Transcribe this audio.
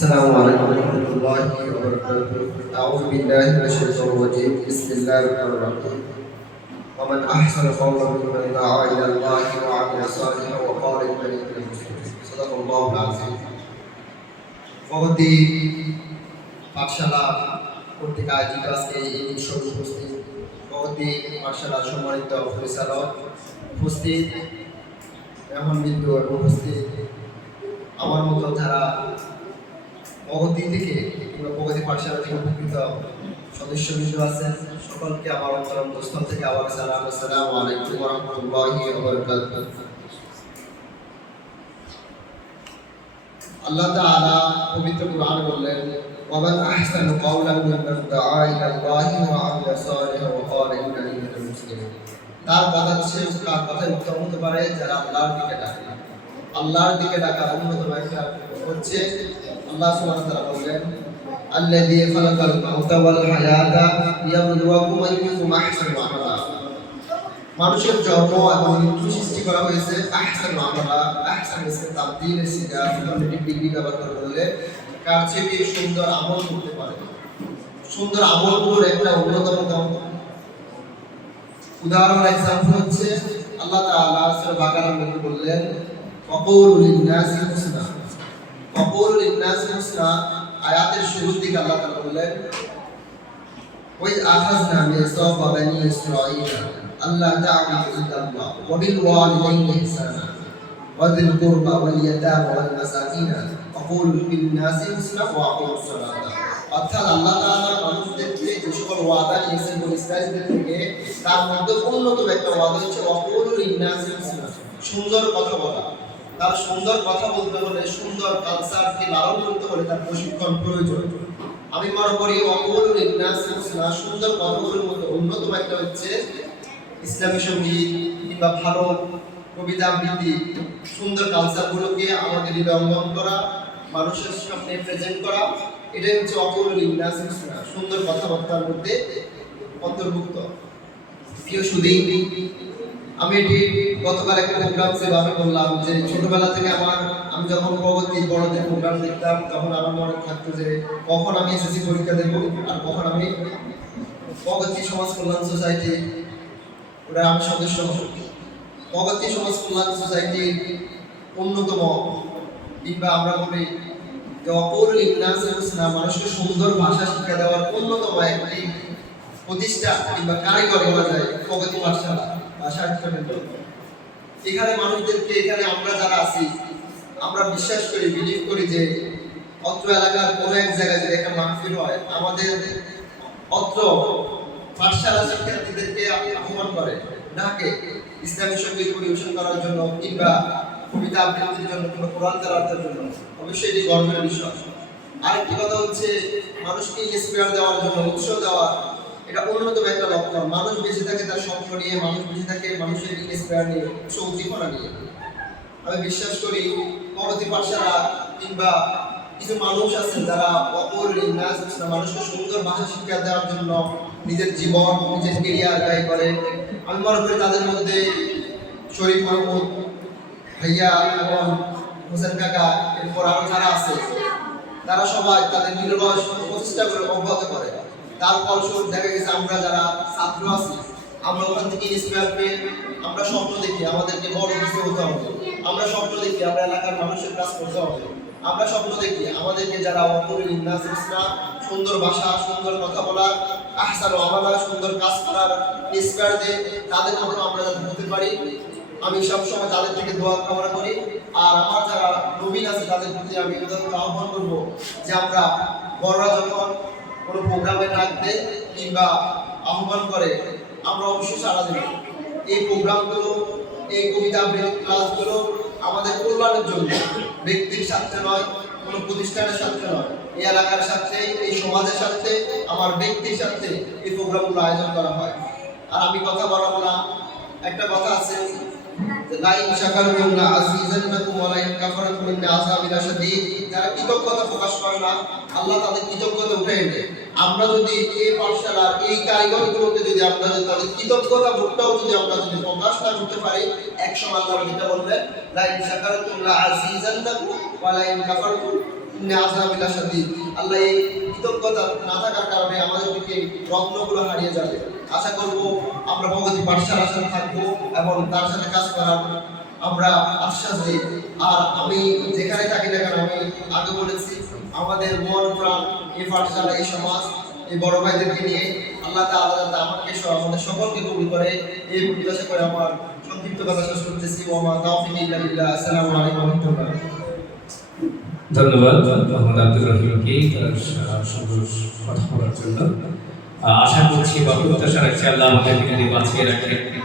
السلام عليكم ورحمة الله وبركاته. أعوذ بالله من الشيطان الرجيم. بسم الله الرحمن الرحيم. ومن أحسن قولا ممن دعا إلى الله وعمل صالحا وقال إنني من المسلمين. صدق الله العظيم. ভগবতী পাঠশালা কর্তৃক আয়োজিত আজকে এই উৎসব উপস্থিত ভগবতী পাঠশালার সম্মানিত পরিচালক উপস্থিত মেহমানবৃন্দ এবং উপস্থিত আমার মতো যারা ভগবতী থেকে কিংবা ভগবতী পাঠশালা থেকে উপকৃত সদস্যবৃন্দ আছেন সকলকে আমার অন্তরস্থল থেকে আবার সালাম। আসসালামু আলাইকুম ওয়া রাহমাতুল্লাহি ওয়া বারাকাতুহু। আল্লাহ তাআলা পবিত্র কোরআনে বললেন, ওয়ামান আহসানু কাওলান মিম্মান দাআ ইলা আল্লাহি ওয়া আমিলা সালিহান ওয়া ক্বালা ইন্নানি মিনাল মুসলিমিন। তার কথা উত্তম হতে পারে যারা আল্লাহর দিকে ডাকে। আল্লাহর দিকে ডাকার অন্যতম একটা হচ্ছে আল্লাহ সুবহানাহু ওয়া তাআলা বললেন, আল্লাযী খালাকাল মাউতা ওয়াল হায়াতা লিয়াবলুয়াকুম আইয়ুকুম আহসানু আমালা। মানুষের জন্ম এবং মৃত্যু সৃষ্টি করা হয়েছে আহসানু আমালা। আহসান ইসমে তাবদীলের সিগা সুপারলেটিভ ডিগ্রি ব্যবহার করে বললে কার চেয়ে সুন্দর আমল করতে পারে। সুন্দর আমলগুলোর একটা অন্যতম উদাহরণ এক্সাম্পল হচ্ছে আল্লাহ তাআলা সূরা বাকারার মধ্যে বললেন, ওয়াকুলু লিন-নাসি হুসনা। ওয়াকুলু লিন-নাসি হুসনা আয়াতের শুরুর দিকে আল্লাহ তাআলা বললেন, ওয়াইদ আখাযনা মিসাকা বানি ইসরাঈলা আল্লা তা'বুদু ইল্লাল্লাহ ওয়া বিল ওয়ালিদাইনি ইহসানা ওয়া যিল কুরবা ওয়াল ইয়াতামা ওয়াল মাসাকিনা ওয়াকুলু লিন-নাসি হুসনা ওয়া আকিমুস সালাতা। অর্থাৎ আল্লাহ তাআলা মানুষদেরকে যে সকল ওয়াদা নিয়েছেন বনি ইসরাঈলদের থেকে তার মধ্যে অন্যতম একটা ওয়াদা হচ্ছে ওয়াকুলু লিন-নাসি হুসনা, সুন্দর কথা বলা। তার সুন্দর কথা বলতে হলে, সুন্দর কালচারকে লালন করতে হলে তার প্রশিক্ষণ প্রয়োজন। আমি মনে করি ওয়াকুলু লিন-নাসি হুসনা সুন্দর কথাগুলোর মধ্যে অন্যতম একটা হচ্ছে ইসলামী সঙ্গীত কিংবা ভালো কবিতা আবৃত্তি, সুন্দর কালচারগুলোকে আমাদের হৃদয়ঙ্গম করা, মানুষের সামনে প্রেজেন্ট করা, এটাই হচ্ছে ওয়াকুলু লিন-নাসি হুসনা, সুন্দর কথাবার্তার মধ্যে অন্তর্ভুক্ত। প্রিয় সুধী, আমি এটি গতকাল একটা প্রোগ্রাম সেভাবে বললাম যে ছোটবেলা থেকে আমি যখন ভগবতী বড়দের প্রোগ্রাম দেখতাম তখন আমার মনে থাকতো যে কখন আমি এসএসসি পরীক্ষা দেবো আর কখন আমি ভগবতী সমাজ কল্যাণ সোসাইটি ওটা আমি সদস্য হব। ভগবতী সমাজ কল্যাণ সোসাইটির অন্যতম কিংবা আমরা বলি যে ওয়াকুলু লিন-নাসি হুসনা, মানুষকে সুন্দর ভাষা শিক্ষা দেওয়ার অন্যতম একটি প্রতিষ্ঠা কিংবা কারিগর বলা যায় ভগবতী পাঠশালা। এখানে মানুষদেরকে, এখানে আমরা যারা আছি আমরা বিশ্বাস করি, বিলিভ করি যে অত্র এলাকার কোনো এক জায়গায় যদি একটা মাহফিল হয় আমাদের অত্র পাঠশালা শিক্ষার্থীদেরকে আহ্বান করে ঢাকে ইসলামী সঙ্গীত পরিবেশন করার জন্য কিংবা কবিতা আবৃত্তির জন্য কিংবা কোরআন তেলাওয়াতের জন্য, অবশ্যই এটি গর্বের বিষয়। আরেকটি কথা হচ্ছে মানুষকে ইন্সপায়ার দেওয়ার জন্য, উৎসাহ দেওয়া, এটা অন্যতম একটা লক্ষণ। মানুষ বেঁচে থাকে তার স্বপ্ন নিয়ে, মানুষ বেঁচে থাকে মানুষের ইন্সপায়ার নিয়ে, উদ্দীপনা নিয়ে। আমি বিশ্বাস করি ভগবতী পাঠশালা কিংবা কিছু মানুষ আছেন যারা ওয়াকুলু লিন-নাসি হুসনা, মানুষকে সুন্দর ভাষা শিক্ষা দেওয়ার জন্য নিজের জীবন, নিজের কেরিয়ার ব্যয় করে। আমি মনে করি তাদের মধ্যে শরীফ মাহমুদ ভাইয়া এবং হোসেন কাকা, এরপর আরো যারা আছে তারা সবাই তাদের নিরলস প্রচেষ্টা করে অব্যাহত করে। তার ফলস্বরূপ দেখা গেছে আমরা যারা ছাত্র আছি আমরা ওখান থেকে ইন্সপায়ার পেয়ে আমরা স্বপ্ন দেখি আমাদেরকে বড় কিছু হতে হবে। আমরা স্বপ্ন দেখি আমরা এলাকার মানুষের কাজ করতে হবে। আমরা স্বপ্ন দেখি আমাদেরকে যারা ওয়াকুলু লিন-নাসি হুসনা, সুন্দর ভাষা, সুন্দর কথা বলা, আহসানু আমালা, সুন্দর কাজ করার ইন্সপায়ার দেয়, তাদের মতো আমরা যাতে হতে পারি। আমি সবসময় তাদের থেকে দোয়া কামনা করি। আর আমার যারা নবীন আছে তাদের প্রতি আমি আহ্বান করবো যে আমরা বড়রা যখন কোনো প্রোগ্রামে ডাকবে কিংবা আহ্বান করে আমরা অবশ্যই সাড়া দেব। এই প্রোগ্রামগুলো, এই কবিতা আবৃত্তি ক্লাসগুলো আমাদের কল্যাণের জন্য, ব্যক্তির স্বার্থে নয়, কোনো প্রতিষ্ঠানের স্বার্থে নয়, এই এলাকার স্বার্থে, এই সমাজের স্বার্থে, আমার ব্যক্তির স্বার্থে এই প্রোগ্রামগুলো আয়োজন করা হয়। আর আমি কথা বলবো না, একটা কথা আছে, লাইন শাকারতুম লা আযীযান্নাকুম ওয়া লাইন কাফারতুম ইন্না আযাবি লাশাদীদ। যারা কৃতজ্ঞতা প্রকাশ করে না আল্লাহ তাদের কৃতজ্ঞতা উঠায় নেয়। আমরা যদি এই পাঠশালার এই কারিগরগুলোকে যদি আমরা তাদের কৃতজ্ঞতা বোধটাও যদি আমরা প্রকাশ না করতে পারি, একসময় আল্লাহ যেটা বলবেন লাইন শাকারতুম লা আযীযান্নাকুম ওয়া লাইন কাফারতুম আজরাবিলের সাথে আল্লাহ এই কৃতজ্ঞতা না থাকার কারণে আমাদের থেকে রত্নগুলো হারিয়ে যাবে। আশা করব আমরা প্রগতি পাঠশালার সাথে থাকবো এবং তার সাথে কাজ করার আমরা আশ্বাস দিই। আর আমি যেখানে থাকি না কেন, আমি আগে বলেছি আমাদের মন প্রাণ এই পাঠশালা, এই সমাজ, এই বড় ভাইদেরকে নিয়ে আল্লাহ তাআলা যাতে আমাকে সহ আমাদের সকলকে কবুল করে, এই প্রত্যাশা করে আমার সংক্ষিপ্ত কথা শেষ করতেছি। ওমা তাওফিক ইল্লা বিল্লাহ। আসসালামু আলাইকুম ওয়া রাহমাতুল্লাহ। ধন্যবাদ মোহাম্মদ আব্দুর রহিমকে তার সুন্দর কথা বলার জন্য। আশা করছি বা প্রত্যাশা রাখছি আল্লাহ আমাদেরকে যদি বাঁচিয়ে রাখেন